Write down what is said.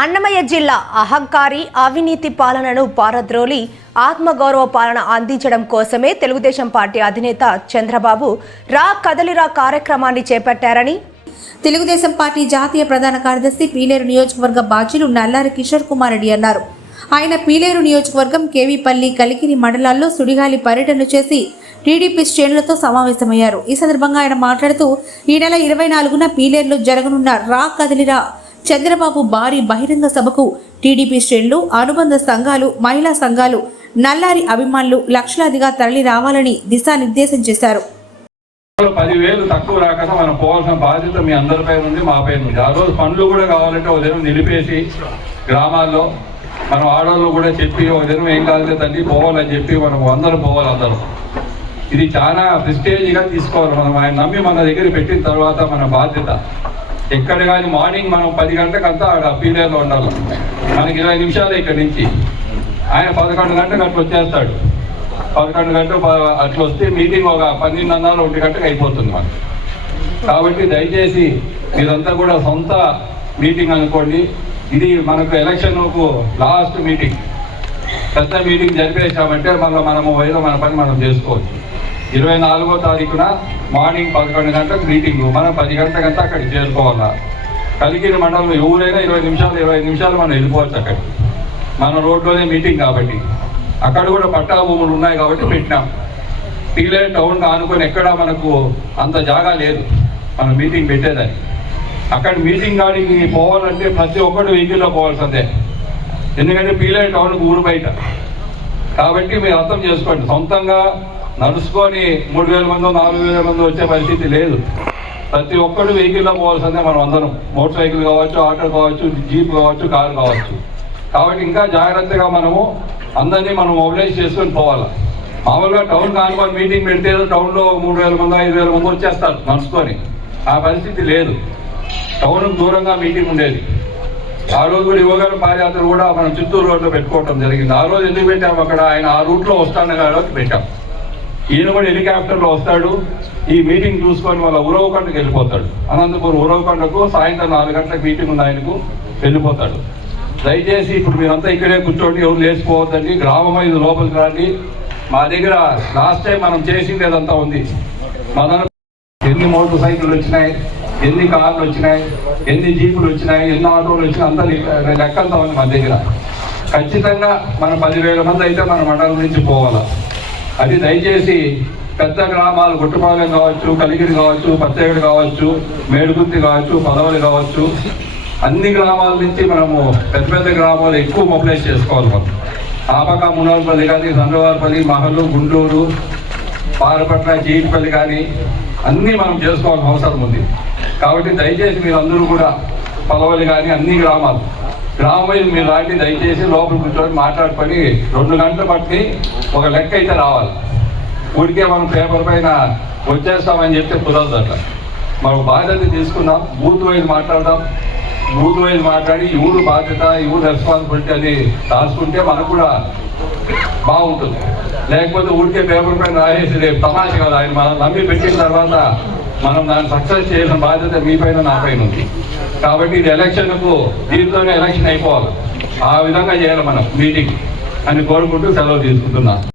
అన్నమయ్య జిల్లా అహంకారి అవినీతి పాలనను పారద్రోలి ఆత్మగౌరవ పాలన అందించడం కోసమే తెలుగుదేశం పార్టీ అధినేత చంద్రబాబు రా కదలిరా కార్యక్రమాన్ని చేపట్టారని తెలుగుదేశం పార్టీ జాతీయ ప్రధాన కార్యదర్శి పీలేరు నియోజకవర్గ బాధ్యులు నల్లారి కిషోర్ కుమార్ రెడ్డి అన్నారు. ఆయన పీలేరు నియోజకవర్గం కేవీపల్లి కలికిరి మండలాల్లో సుడిగాలి పర్యటన చేసి టీడీపీ శ్రేణులతో సమావేశమయ్యారు. ఈ సందర్భంగా ఆయన మాట్లాడుతూ ఈ నెల ఇరవై నాలుగున పీలేరులో జరగనున్న రా కదిలిరా చంద్రబాబు భారీ బహిరంగ సభకు టీడీపీ శ్రేణులు అనుబంధ సంఘాలు మహిళా సంఘాలు నల్లారి అభిమానులు లక్షలాదిగా తరలి రావాలని దిశానిర్దేశం చేశారు. పదివేలు తక్కువ రాకుండా మనం పోవాల్సిన బాధ్యత మీ అందరిపై ఉంది మా పైన ఉంది. ఆ రోజు పనులు కూడా కావాలంటే ఉదయం నిలిపేసి గ్రామాల్లో మనం ఆడవాళ్ళు కూడా చెప్పి ఉదయం ఏం కాదు తల్లి పోవాలని చెప్పి మనం అందరం పోవాలి అందరం. ఇది చాలా ప్రిస్టేజ్గా తీసుకోవాలి. మనం ఆయన నమ్మి మన దగ్గర పెట్టిన తర్వాత మన బాధ్యత. ఎక్కడ కానీ మార్నింగ్ మనం పది గంటలకంతా ఆడ పీలేరులో ఉండాలి. మనకి ఇరవై నిమిషాలు ఇక్కడి నుంచి. ఆయన పదకొండు గంటలకు అట్లా వచ్చేస్తాడు. పదకొండు గంటలు అట్లా వస్తే మీటింగ్ ఒక పన్నెండున్నర ఒంటి గంటకు అయిపోతుంది మనకు కాబట్టి దయచేసి మీరంతా కూడా సొంత మీటింగ్ అనుకోండి. ఇది మనకు ఎలక్షన్కు లాస్ట్ మీటింగ్. పెద్ద మీటింగ్ జరిపేసామంటే మళ్ళీ మనము ఏదో మన పని మనం చేసుకోవచ్చు. ఇరవై నాలుగో తారీఖున మార్నింగ్ పదకొండు గంటలకు మీటింగ్. మనం పది గంటలకంతా అక్కడికి చేరుకోవాలా? కలిగిన మండలం ఎవరైనా ఇరవై నిమిషాలు ఇరవై నిమిషాలు మనం వెళ్ళిపోవచ్చు అక్కడ. మన రోడ్లోనే మీటింగ్ కాబట్టి. అక్కడ కూడా పట్టా భూములు ఉన్నాయి కాబట్టి పెట్టినాం. టీలే టౌన్ ఆనుకొని ఎక్కడ మనకు అంత జాగా లేదు. మనం మీటింగ్ పెట్టేదాన్ని. అక్కడ మీటింగ్ కాడికి పోవాలంటే ప్రతి ఒక్కటి వెహికల్లో పోవాల్సిందే ఎందుకంటే పీలే టౌన్ ఊరు బయట. కాబట్టి మీరు అర్థం చేసుకోండి. సొంతంగా నడుచుకొని మూడు వేల మంది నాలుగు వేల మంది వచ్చే పరిస్థితి లేదు. ప్రతి ఒక్కరు వెహికల్లో పోవాల్సిందే మనం అందరం. మోటార్ సైకిల్ కావచ్చు ఆటో కావచ్చు జీప్ కావచ్చు కారు కావచ్చు. కాబట్టి ఇంకా జాగ్రత్తగా మనము అందరినీ మనం మొబిలైజ్ చేసుకొని పోవాలి. మామూలుగా టౌన్ కానుకొని మీటింగ్ పెడితే టౌన్లో మూడు వేల మంది ఐదు వేల మంది వచ్చేస్తారు నడుచుకొని. ఆ పరిస్థితి లేదు. టౌన్కు దూరంగా మీటింగ్ ఉండేది. ఆ రోజు కూడా యువగారు పాదయాత్ర కూడా మనం చిత్తూరు రోడ్లో పెట్టుకోవటం జరిగింది. ఆ రోజు ఎందుకు పెట్టాము అక్కడ? ఆయన ఆ రూట్లో వస్తాను కాబట్టి పెట్టాం. ఈయన కూడా హెలికాప్టర్లో వస్తాడు. ఈ మీటింగ్ చూసుకొని వాళ్ళ ఉరవకొండకు వెళ్ళిపోతాడు. అనంతపురం ఉరవకొండకు సాయంత్రం నాలుగు గంటలకు మీటింగ్ ఉంది ఆయనకు వెళ్ళిపోతాడు. దయచేసి ఇప్పుడు మీరంతా ఇక్కడే కూర్చోండి ఎవరు లేచిపోవద్దండి గ్రామం ఇది లోపలికి రండి. మా దగ్గర లాస్ట్ టైం మనం చేసింది అదంతా ఉంది. మన ఎన్ని మోటార్ సైకిళ్ళు వచ్చినాయి ఎన్ని కార్లు వచ్చినాయి ఎన్ని జీపులు వచ్చినాయి ఎన్ని ఆటోలు వచ్చినాయి అంతా లెక్క- లెక్కంతా ఉంది మన దగ్గర. ఖచ్చితంగా మన పదివేల మంది అయితే మన మండలం నుంచి పోవాలా. అది దయచేసి పెద్ద గ్రామాలు గుట్టుపాలెం కావచ్చు కలిగిరి కావచ్చు పత్తేగడు కావచ్చు మేడుగుత్తి కావచ్చు పదవలి కావచ్చు అన్ని గ్రామాల నుంచి మనము పెద్ద పెద్ద గ్రామాలు ఎక్కువ మొబిలైజ్ చేసుకోవాలి మనం. ఆపక మునాల్పల్లి కానీ సండ్రవారపల్లి మహలు గుంటూరు పారపట్ల జీటిపల్లి కానీ అన్నీ మనం చేసుకోవాల్సిన అవసరం ఉంది. కాబట్టి దయచేసి మీరు అందరూ కూడా పలవలి కానీ అన్ని గ్రామాలు. గ్రామీణ మీరు రాండి దయచేసి లోపల కూర్చొని మాట్లాడుకొని రెండు గంటలు పట్టి ఒక లెక్క అయితే రావాలి. ఊరికే మనం పేపర్ పైన వచ్చేస్తామని చెప్తే కుదరదు అట్లా మనం బాధ్యత తీసుకుందాం బూత్ వైజ్ మాట్లాడదాం. బూత్ వైజ్ మాట్లాడి ఎవరు బాధ్యత ఎవరు రెస్పాన్సిబిలిటీ అని రాసుకుంటే మనకు కూడా బాగుంటుంది. లేకపోతే ఊరికే పేపర్ పైన రాసేసి రేపు తమాష కదా ఆయన మనం నమ్మి పెట్టిన తర్వాత మనం దాన్ని సక్సెస్ చేసిన బాధ్యత మీ పైన నా పైన ఉంది. కాబట్టి ఇది ఎలక్షన్కు దీంతోనే ఎలక్షన్ అయిపోవాలి. ఆ విధంగా చేయాలి మనం మీటింగ్ అని కోరుకుంటూ సెలవు తీసుకుంటున్నాను.